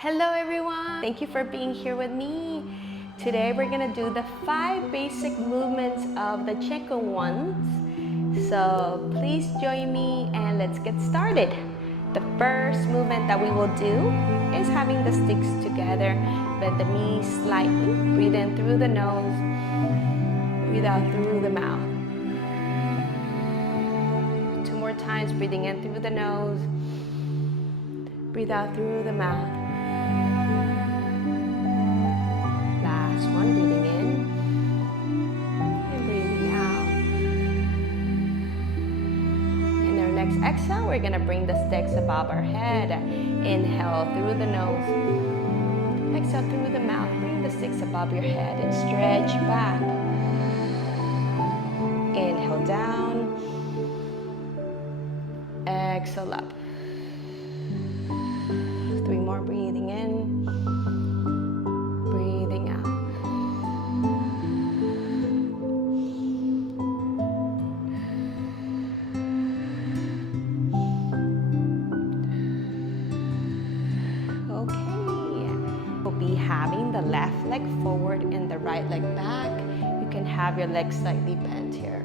Hello everyone! Thank you for being here with me. Today we're gonna do the 5 basic movements of the Qian Kun Wands. So please join me and let's get started. The first movement that we will do is having the sticks together. Bend the knees slightly. Breathe in through the nose. Breathe out through the mouth. 2 more times, breathing in through the nose. Breathe out through the mouth. Last one, breathing in and breathing out. In our next exhale, we're gonna bring the sticks above our head. Inhale through the nose. Exhale through the mouth. Bring the sticks above your head and stretch back. Inhale down. Exhale up. 3 more, breathing in, breathing out. Okay, we'll be having the left leg forward and the right leg back. You can have your legs slightly bent here.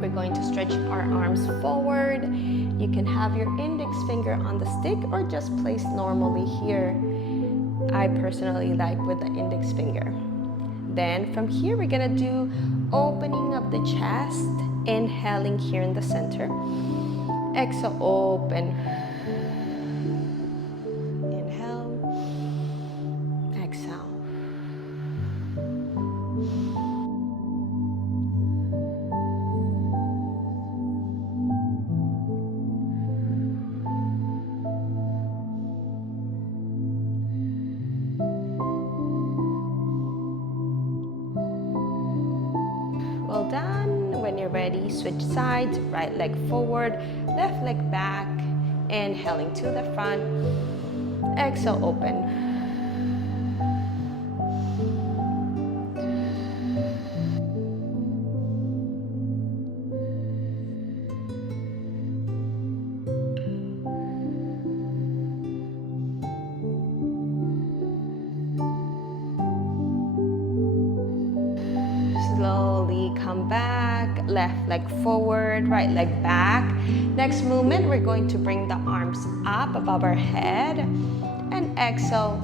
We're going to stretch our arms forward. You can have your index finger on the stick or just place normally here. I personally like with the index finger. Then from here, we're gonna do opening of the chest, inhaling here in the center. Exhale, open. Inhale, exhale. Well done. When you're ready, switch sides. Right leg forward, left leg back. Inhaling to the front. Exhale, open. Slowly come back, left leg forward, right leg back. Next movement, we're going to bring the arms up above our head and exhale,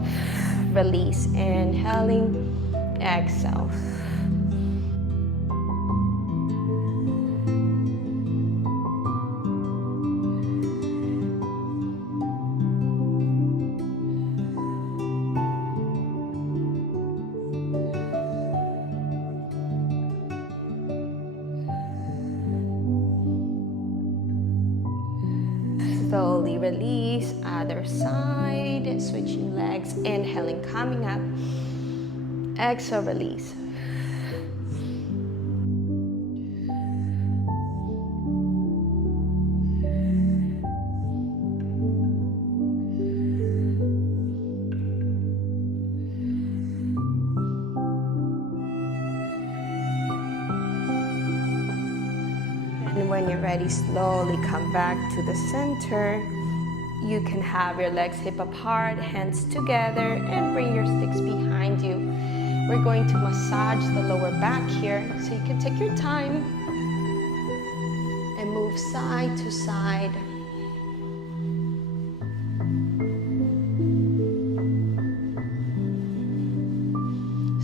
release. Inhaling, exhale. Slowly release, other side, switching legs, inhaling, coming up, exhale, release. And when you're ready, slowly come back to the center. You can have your legs hip apart, hands together, and bring your sticks behind you. We're going to massage the lower back here, so you can take your time and move side to side.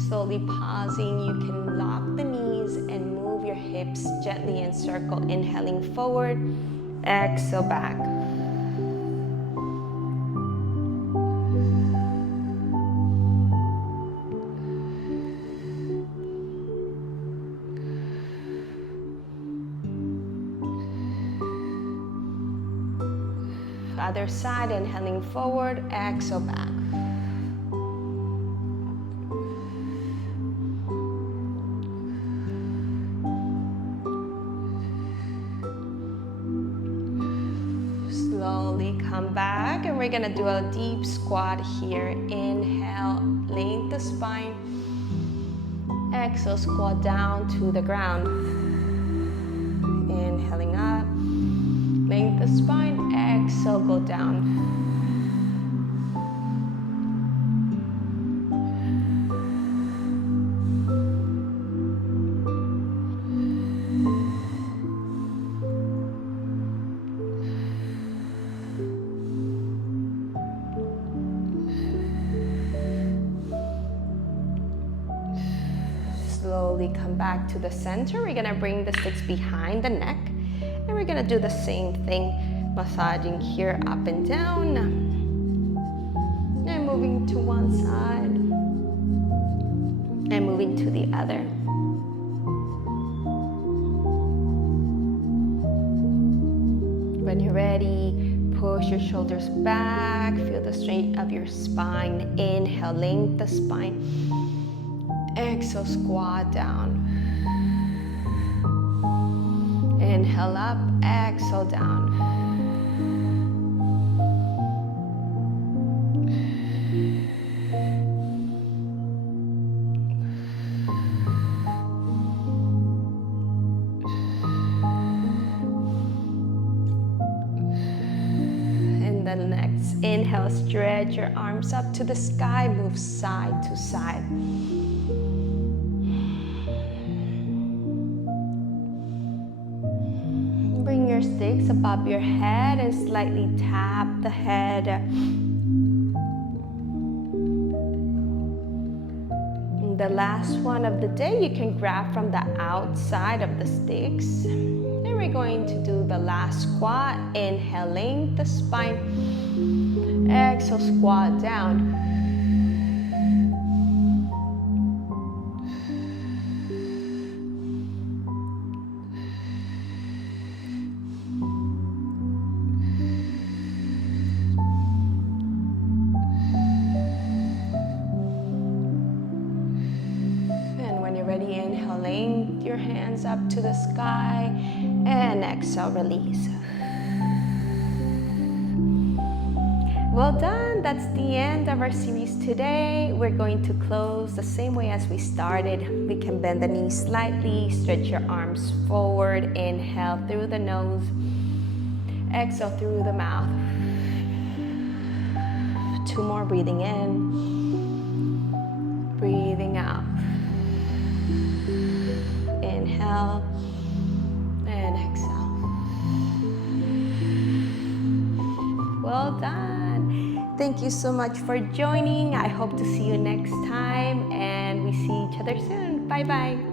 Slowly pausing, you can lock the knees and move your hips gently in circle. Inhaling forward, exhale back. Other side, inhaling forward, exhale back. Slowly come back, and we're gonna do a deep squat here. Inhale, lengthen the spine. Exhale, squat down to the ground. Inhaling up. Lengthen the spine, exhale, go down. slowly come back to the center. We're gonna bring the sticks behind the neck, and we're gonna do the same thing, massaging here up and down, and moving to one side, and moving to the other. When you're ready, push your shoulders back, feel the strength of your spine. Inhale, lengthen the spine. Exhale, squat down. Inhale up, exhale down. Next, inhale, stretch your arms up to the sky, move side to side. Bring your sticks above your head and slightly tap the head. And the last one of the day, you can grab from the outside of the sticks. We're going to do the last squat. Inhale, lengthen the spine. Exhale, squat down. And when you're ready, inhale, lengthen your hands up to the sky. And exhale, release. Well done, that's the end of our series today. We're going to close the same way as we started. We can bend the knees slightly, stretch your arms forward. Inhale through the nose, exhale through the mouth. 2 more, breathing in, breathing out. Inhale and exhale. Well done. Thank you so much for joining. I hope to see you next time, and we see each other soon. Bye bye.